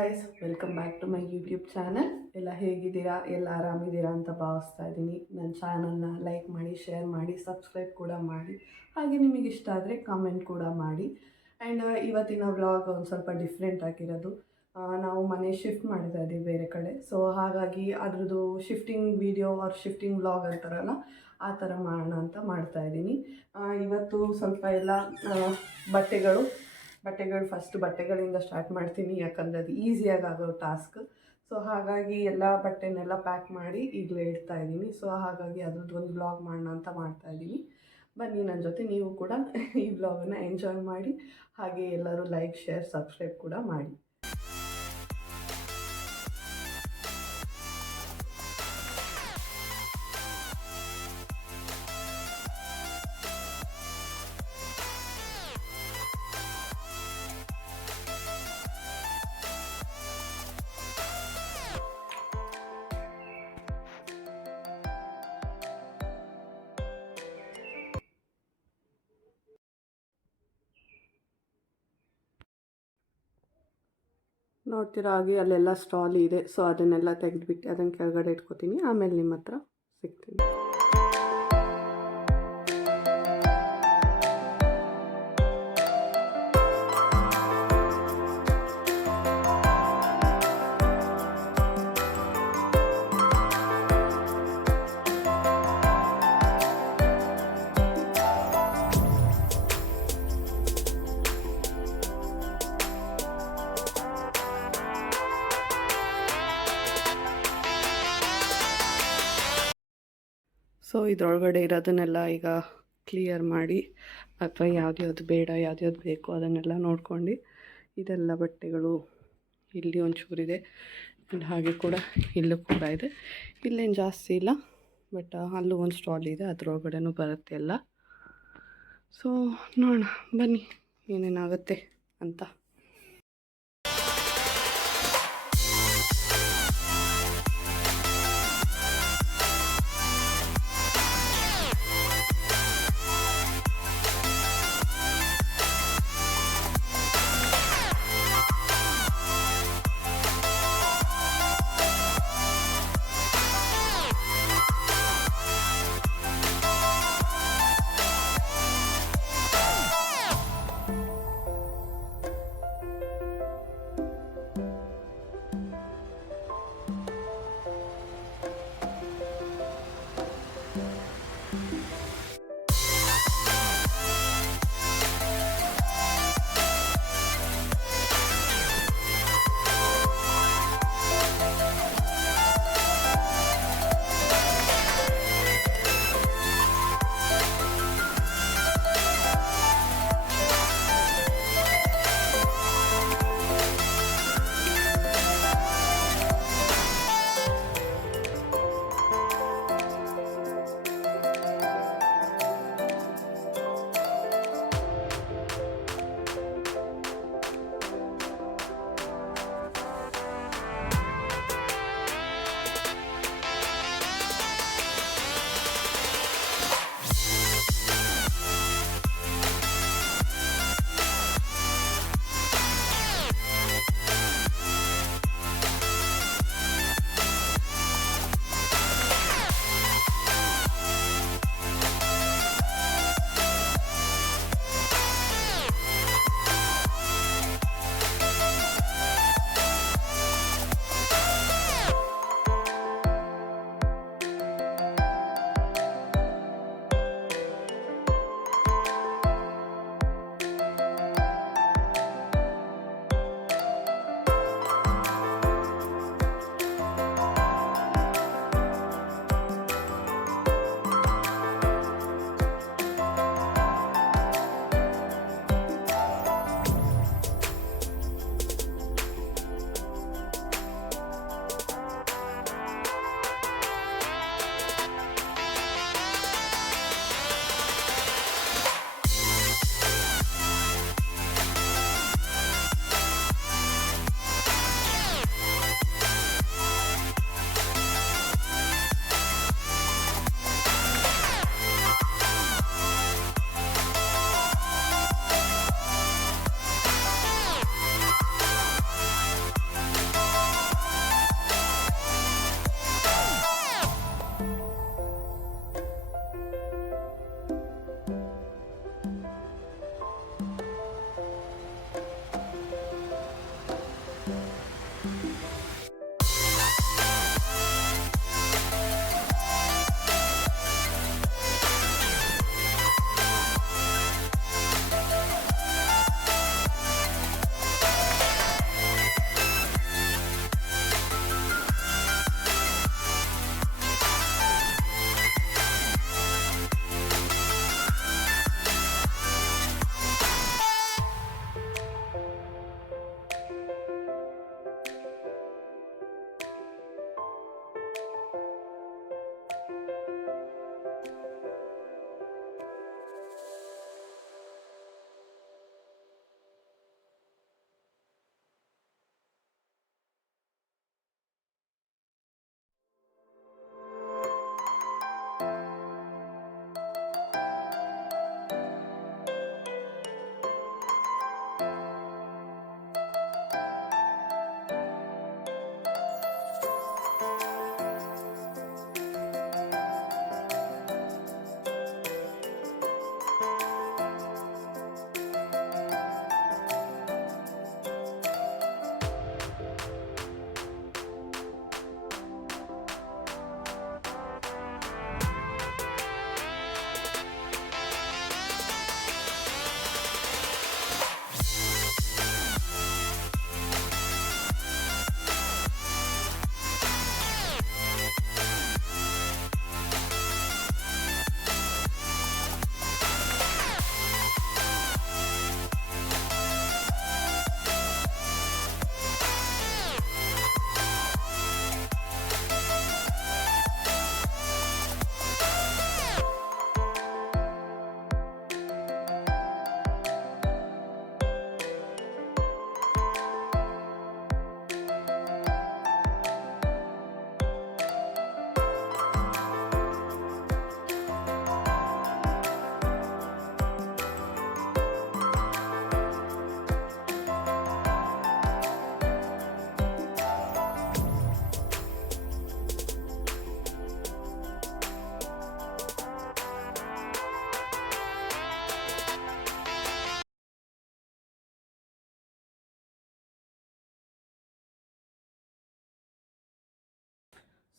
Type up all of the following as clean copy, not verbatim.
Guys, welcome back to my YouTube channel. ಎಲ್ಲ ಹೇಗಿದ್ದೀರಾ? ಎಲ್ಲ ಆರಾಮಿದ್ದೀರಾ ಅಂತ ಭಾವಿಸ್ತಾ ಇದ್ದೀನಿ. ನನ್ನ ಚಾನಲ್ನ ಲೈಕ್ ಮಾಡಿ, ಶೇರ್ ಮಾಡಿ, ಸಬ್ಸ್ಕ್ರೈಬ್ ಕೂಡ ಮಾಡಿ. ಹಾಗೆ ನಿಮಗೆ ಇಷ್ಟ ಆದರೆ ಕಮೆಂಟ್ ಕೂಡ ಮಾಡಿ. ಆ್ಯಂಡ್ ಇವತ್ತಿನ ವ್ಲಾಗ್ ಒಂದು ಸ್ವಲ್ಪ ಡಿಫ್ರೆಂಟ್ ಆಗಿರೋದು. ನಾವು ಮನೆ ಶಿಫ್ಟ್ ಮಾಡ್ತಾ ಇದ್ದೀವಿ ಬೇರೆ ಕಡೆ. ಸೊ ಹಾಗಾಗಿ ಅದ್ರದ್ದು shifting video or shifting vlog ಅಂತಾರಲ್ಲ, ಆ ಥರ ಮಾಡೋಣ ಅಂತ ಮಾಡ್ತಾಯಿದ್ದೀನಿ. ಇವತ್ತು ಸ್ವಲ್ಪ ಎಲ್ಲ ಬಟ್ಟೆಗಳು ಫಸ್ಟ್ ಬಟ್ಟೆಗಳಿಂದ ಸ್ಟಾರ್ಟ್ ಮಾಡ್ತೀನಿ, ಯಾಕಂದರೆ ಅದು ಈಸಿಯಾಗಿ ಆಗೋ ಟಾಸ್ಕ್. ಸೊ ಹಾಗಾಗಿ ಎಲ್ಲ ಬಟ್ಟೆನೆಲ್ಲ ಪ್ಯಾಕ್ ಮಾಡಿ ಈಗಲೇ ಇಡ್ತಾ ಇದ್ದೀನಿ. ಸೊ ಹಾಗಾಗಿ ಅದ್ರದ್ದು ಒಂದು ವ್ಲಾಗ್ ಮಾಡೋಣ ಅಂತ ಮಾಡ್ತಾಯಿದ್ದೀನಿ. ಬನ್ನಿ ನನ್ನ ಜೊತೆ ನೀವು ಕೂಡ ಈ ವ್ಲಾಗನ್ನು ಎಂಜಾಯ್ ಮಾಡಿ. ಹಾಗೆ ಎಲ್ಲರೂ ಲೈಕ್, ಶೇರ್, ಸಬ್ಸ್ಕ್ರೈಬ್ ಕೂಡ ಮಾಡಿ. ನೋಡ್ತಿರೋ ಹಾಗೆ ಅಲ್ಲೆಲ್ಲ ಸ್ಟಾಲ್ ಇದೆ. ಸೊ ಅದನ್ನೆಲ್ಲ ತೆಗೆದುಬಿಟ್ಟು ಅದನ್ನು ಕೆಳಗಡೆ ಇಟ್ಕೋತೀನಿ. ಆಮೇಲೆ ನಿಮ್ಮ ಹತ್ರ ಸಿಗ್ತೀನಿ. ಸೊ ಇದರೊಳಗಡೆ ಇರೋದನ್ನೆಲ್ಲ ಈಗ ಕ್ಲಿಯರ್ ಮಾಡಿ, ಅಥವಾ ಯಾವ್ದ್ಯಾವ್ದು ಬೇಡ, ಯಾವ್ದ್ಯಾವ್ದು ಬೇಕು ಅದನ್ನೆಲ್ಲ ನೋಡ್ಕೊಂಡು, ಇದೆಲ್ಲ ಬಟ್ಟೆಗಳು ಇಲ್ಲಿ ಒಂಚೂರಿದೆ, ಆ್ಯಂಡ್ ಹಾಗೆ ಕೂಡ ಇಲ್ಲೂ ಕೂಡ ಇದೆ. ಇಲ್ಲೇನು ಜಾಸ್ತಿ ಇಲ್ಲ, ಬಟ್ ಅಲ್ಲೂ ಒಂದು ಸ್ಟಾಲ್ ಇದೆ, ಅದರೊಳಗಡೆನೂ ಬರುತ್ತೆ ಎಲ್ಲ. ಸೊ ನೋಡೋಣ ಬನ್ನಿ ಏನೇನಾಗುತ್ತೆ ಅಂತ.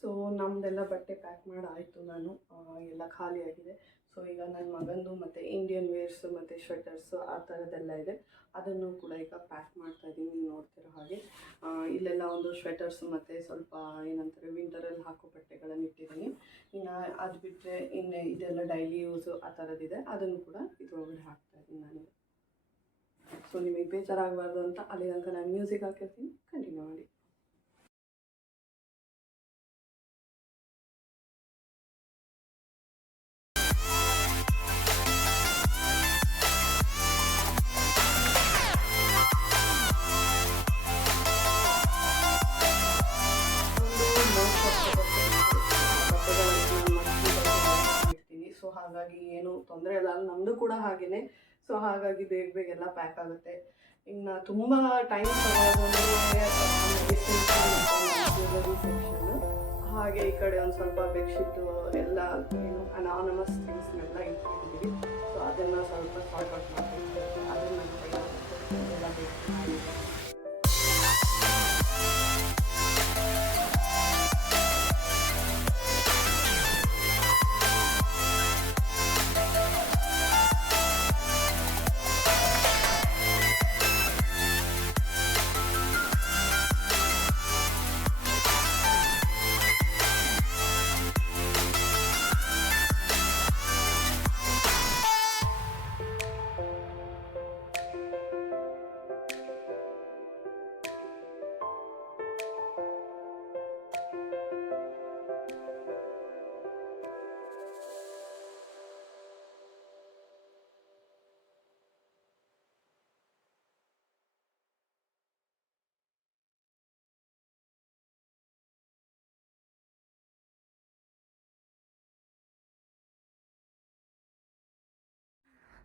ಸೊ ನಮ್ಮದೆಲ್ಲ ಬಟ್ಟೆ ಪ್ಯಾಕ್ ಮಾಡಿ ಆಯಿತು. ನಾನು ಎಲ್ಲ ಖಾಲಿಯಾಗಿದೆ. ಸೊ ಈಗ ನನ್ನ ಮಗಂದು ಮತ್ತು ಇಂಡಿಯನ್ ವೇರ್ಸು ಮತ್ತು ಸ್ವೆಟರ್ಸು ಆ ಥರದ್ದೆಲ್ಲ ಇದೆ. ಅದನ್ನು ಕೂಡ ಈಗ ಪ್ಯಾಕ್ ಮಾಡ್ತಾಯಿದ್ದೀನಿ, ನೀವು ನೋಡ್ತಿರೋ ಹಾಗೆ. ಇಲ್ಲೆಲ್ಲ ಒಂದು ಸ್ವೆಟರ್ಸು ಮತ್ತು ಸ್ವಲ್ಪ ಏನಂತಾರೆ ವಿಂಟರಲ್ಲಿ ಹಾಕೋ ಬಟ್ಟೆಗಳನ್ನು ಇಟ್ಟಿದ್ದೀನಿ. ಇನ್ನು ಅದು ಬಿಟ್ಟರೆ ಇನ್ನು ಇದೆಲ್ಲ ಡೈಲಿ ಯೂಸು ಆ ಥರದ್ದಿದೆ, ಅದನ್ನು ಕೂಡ ಇದ್ರೊಳಗಡೆ ಹಾಕ್ತಾಯಿದ್ದೀನಿ ನಾನು. ಸೊ ನಿಮಗೆ ಬೇಜಾರಾಗಬಾರ್ದು ಅಂತ ಅಲ್ಲಿ ತನಕ ನಾನು ಮ್ಯೂಸಿಕ್ ಹಾಕಿರ್ತೀನಿ, ಕಂಟಿನ್ಯೂ ಮಾಡಿ. ಸೊ ಹಾಗಾಗಿ ಏನು ತೊಂದರೆ ಇಲ್ಲ, ನಮ್ಮದು ಕೂಡ ಹಾಗೆಯೇ. ಸೊ ಹಾಗಾಗಿ ಬೇಗ ಬೇಗ ಎಲ್ಲ ಪ್ಯಾಕ್ ಆಗುತ್ತೆ. ಇನ್ನು ತುಂಬ ಟೈಮ್ ತಗೊಳ್ಳೋದಂದರೆ ಸೆಕ್ಷನ್ನು, ಹಾಗೆ ಈ ಕಡೆ ಒಂದು ಸ್ವಲ್ಪ ಬೆಡ್ಶೀಟು ಎಲ್ಲ ಏನು ಅನಾನಮಸ್ ಥಿಂಗ್ಸ್ನೆಲ್ಲ ಇಟ್ಕೊಂಡಿದ್ದೀವಿ. ಸೊ ಅದನ್ನು ಸ್ವಲ್ಪ ಸಾರ್ಟ್ ಔಟ್ ಮಾಡ್ತೀನಿ, ಅದನ್ನು ಎಲ್ಲ ಬೇಕು.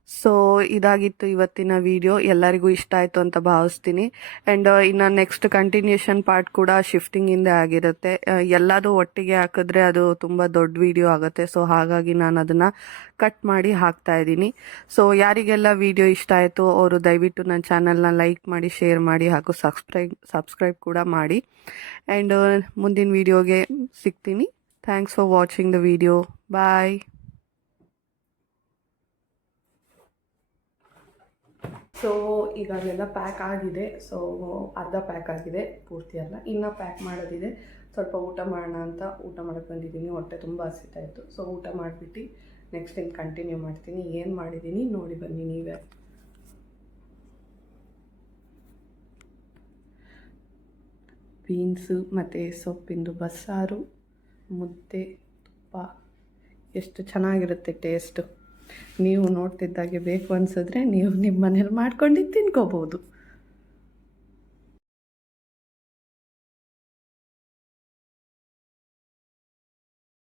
ಸೊ ಇದಾಗಿತ್ತು ಇವತ್ತಿನ ವಿಡಿಯೋ. ಎಲ್ಲರಿಗೂ ಇಷ್ಟ ಆಯಿತು ಅಂತ ಭಾವಿಸ್ತೀನಿ. ಆ್ಯಂಡ್ ಇನ್ನು ನೆಕ್ಸ್ಟ್ ಕಂಟಿನ್ಯೂಷನ್ ಪಾರ್ಟ್ ಕೂಡ ಶಿಫ್ಟಿಂಗಿಂದ ಆಗಿರುತ್ತೆ. ಎಲ್ಲದೂ ಒಟ್ಟಿಗೆ ಹಾಕಿದ್ರೆ ಅದು ತುಂಬ ದೊಡ್ಡ ವಿಡಿಯೋ ಆಗುತ್ತೆ. ಸೊ ಹಾಗಾಗಿ ನಾನು ಅದನ್ನು ಕಟ್ ಮಾಡಿ ಹಾಕ್ತಾ ಇದ್ದೀನಿ. ಸೊ ಯಾರಿಗೆಲ್ಲ ವಿಡಿಯೋ ಇಷ್ಟ ಆಯಿತು ಅವರು ದಯವಿಟ್ಟು ನನ್ನ ಚಾನಲ್ನ ಲೈಕ್ ಮಾಡಿ, ಶೇರ್ ಮಾಡಿ ಹಾಗೂ ಸಬ್ಸ್ಕ್ರೈಬ್ ಕೂಡ ಮಾಡಿ. ಆ್ಯಂಡ್ ಮುಂದಿನ ವಿಡಿಯೋಗೆ ಸಿಗ್ತೀನಿ. Thanks for watching the video. Bye. So ಈಗ ಅಲ್ಲೆಲ್ಲ ಪ್ಯಾಕ್ ಆಗಿದೆ. ಸೊ ಅರ್ಧ ಪ್ಯಾಕ್ ಆಗಿದೆ, ಪೂರ್ತಿ ಅಲ್ಲ. ಇನ್ನೂ ಪ್ಯಾಕ್ ಮಾಡೋದಿದೆ. ಸ್ವಲ್ಪ ಊಟ ಮಾಡೋಣ ಅಂತ ಊಟ ಮಾಡೋಕ್ಕೆ ಬಂದಿದ್ದೀನಿ. ಹೊಟ್ಟೆ ತುಂಬ ಹಸಿತಾಯಿತ್ತು. ಸೊ ಊಟ ಮಾಡಿಬಿಟ್ಟು ನೆಕ್ಸ್ಟ್ ಇನ್ನು ಕಂಟಿನ್ಯೂ ಮಾಡ್ತೀನಿ. ಏನು ಮಾಡಿದ್ದೀನಿ ನೋಡಿ ಬನ್ನಿ ನೀವೇ. ಬೀನ್ಸು ಮತ್ತು ಸೊಪ್ಪಿಂದು ಬಸ್ಸಾರು, ಮುದ್ದೆ, ತುಪ್ಪ, ಎಷ್ಟು ಚೆನ್ನಾಗಿರುತ್ತೆ ಟೇಸ್ಟು. ನೀವು ನೋಡ್ತಿದ್ದಾಗೆ ಬೇಕು ಅನಿಸಿದ್ರೆ ನೀವು ನಿಮ್ಮ ಮನೇಲಿ ಮಾಡ್ಕೊಂಡು ತಿನ್ಕೋಬೋದು.